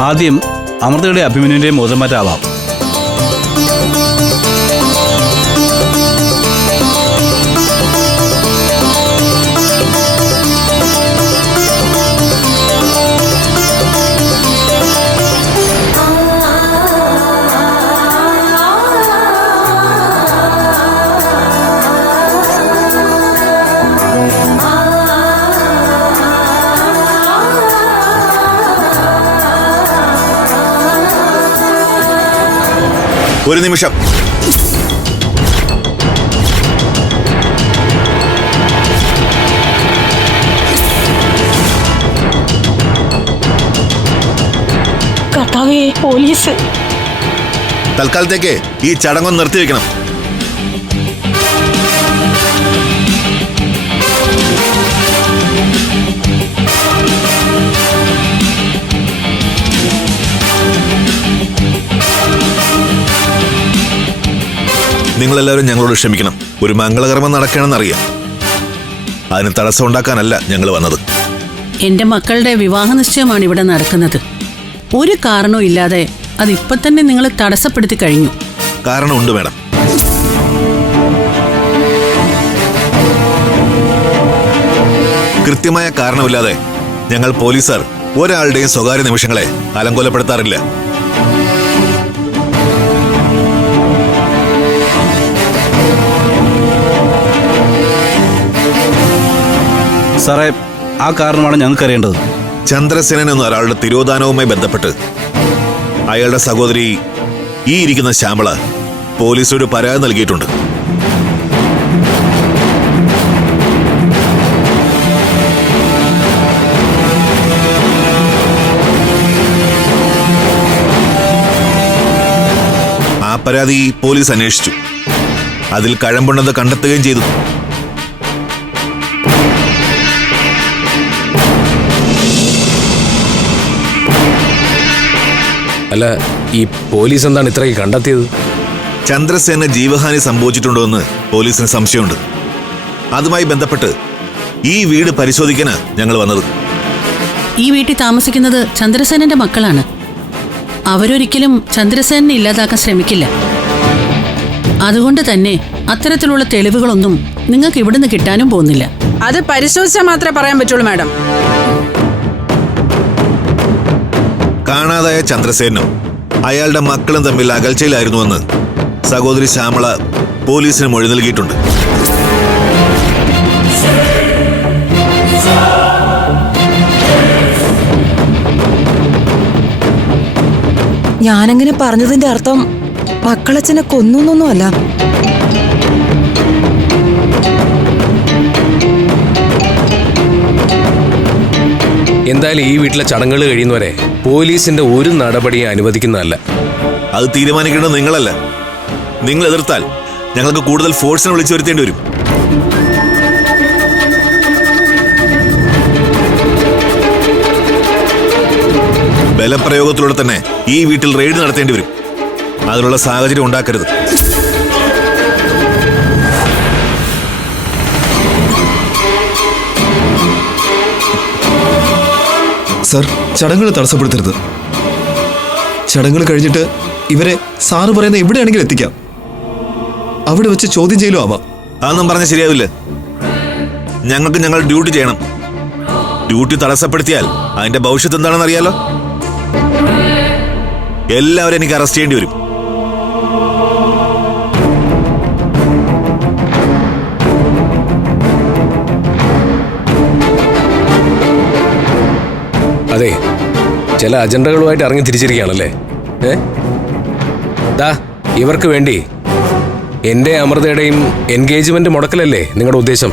ആദ്യം അമൃതയുടെ അഭിമന്യുവിന്റെ മോചനം ഒരു നിമിഷം. കർത്താവേ പോലീസ്. തൽക്കാലത്തേക്ക് ഈ ചടങ്ങൊന്ന് നിർത്തിവെക്കണം. നിങ്ങളെല്ലാവരും ഞങ്ങളോട് ക്ഷമിക്കണം. ഒരു മംഗളകർമ്മം നടക്കണമെന്നറിയാം. അതിന് തടസ്സം ഉണ്ടാക്കാനല്ല ഞങ്ങൾ വന്നത്. എന്റെ മക്കളുടെ വിവാഹ നിശ്ചയമാണ് ഇവിടെ നടക്കുന്നത്. ഒരു കാരണവും ഇല്ലാതെ അതിപ്പോ തന്നെ നിങ്ങൾ തടസ്സപ്പെടുത്തി കഴിഞ്ഞു. കാരണമുണ്ട് മേഡം. കൃത്യമായ കാരണമില്ലാതെ ഞങ്ങൾ പോലീസുകാർ ഒരാളുടെയും സ്വകാര്യ നിമിഷങ്ങളെ അലങ്കോലപ്പെടുത്താറില്ല. സാറേ ആ കാരണമാണ് ഞങ്ങൾക്ക് അറിയേണ്ടത്. ചന്ദ്രസേനൻ എന്ന ഒരാളുടെ തിരോധാനവുമായി ബന്ധപ്പെട്ട് അയാളുടെ സഹോദരി ഈ ഇരിക്കുന്ന ശ്യാമള പോലീസോട് പരാതി നൽകിയിട്ടുണ്ട്. ആ പരാതി പോലീസ് അന്വേഷിച്ചു. അതിൽ കഴമ്പുണ്ടെന്ന് കണ്ടെത്തുകയും ചെയ്തു. അല്ല ഈ പോലീസ് എന്താണ് ഇത്രയും കണ്ടെത്തിയത്? ചന്ദ്രസേന ജീവഹാനി സംഭവിച്ചിട്ടുണ്ടോ എന്ന് പോലീസിന് സംശയമുണ്ട്. അതുമായി ബന്ധപ്പെട്ട് ഈ വീട് പരിശോധിക്കാനാ ഞങ്ങൾ വന്നത്. ഈ വീട്ടിൽ താമസിക്കുന്നത് ചന്ദ്രസേനന്റെ മക്കളാണ്. അവരൊരിക്കലും ചന്ദ്രസേനെ ഇല്ലാതാക്കാൻ ശ്രമിക്കില്ല. അതുകൊണ്ട് തന്നെ അത്തരത്തിലുള്ള തെളിവുകളൊന്നും നിങ്ങൾക്ക് ഇവിടുന്ന് കിട്ടാനും പോകുന്നില്ല. അത് പരിശോധിച്ചാൽ മാത്രമേ പറയാൻ പറ്റുള്ളൂ മാഡം. കാണാതായ ചന്ദ്രസേനും അയാളുടെ മക്കളും തമ്മിൽ അകൽച്ചയിലായിരുന്നുവെന്ന് സഹോദരി ശ്യാമള പോലീസിന് മൊഴി നൽകിയിട്ടുണ്ട്. ഞാനങ്ങനെ പറഞ്ഞതിന്റെ അർത്ഥം മക്കളച്ഛനെ കൊന്നൊന്നൊന്നുമല്ല. എന്തായാലും ഈ വീട്ടിലെ ചടങ്ങുകൾ കഴിയുന്നവരെ പോലീസിന്റെ ഒരു നടപടിയും അനുവദിക്കുന്നതല്ല. അത് തീരുമാനിക്കേണ്ടത് നിങ്ങളല്ല. നിങ്ങൾ എതിർത്താൽ ഞങ്ങൾക്ക് കൂടുതൽ ഫോഴ്സിനെ വിളിച്ചു വരുത്തേണ്ടി വരും. ബലപ്രയോഗത്തിലൂടെ തന്നെ ഈ വീട്ടിൽ റെയ്ഡ് നടത്തേണ്ടി വരും. അതിനുള്ള സാഹചര്യം ഉണ്ടാക്കരുത്. സർ ചടങ്ങുകൾ തടസ്സപ്പെടുത്തരുത്. ചടങ്ങുകൾ കഴിഞ്ഞിട്ട് ഇവരെ സാറ് പറയുന്ന എവിടെയാണെങ്കിലും എത്തിക്കാം. അവിടെ വെച്ച് ചോദ്യം ചെയ്യലോ ആവാം. അതൊന്നും പറഞ്ഞ ശരിയാവില്ല. ഞങ്ങൾക്ക് ഞങ്ങൾ ഡ്യൂട്ടി ചെയ്യണം. ഡ്യൂട്ടി തടസ്സപ്പെടുത്തിയാൽ അതിന്റെ ഭവിഷ്യത്ത് എന്താണെന്ന് അറിയാലോ? എല്ലാവരും എനിക്ക് അറസ്റ്റ് ചെയ്യേണ്ടി വരും. അതെ ചില അജണ്ടകളുമായിട്ട് ഇറങ്ങി തിരിച്ചിരിക്കുകയാണല്ലേ? ഏ? ദാ ഇവർക്ക് വേണ്ടി എന്റെ അമൃതയുടെയും എൻഗേജ്മെന്റ് മുടക്കലല്ലേ നിങ്ങളുടെ ഉദ്ദേശം?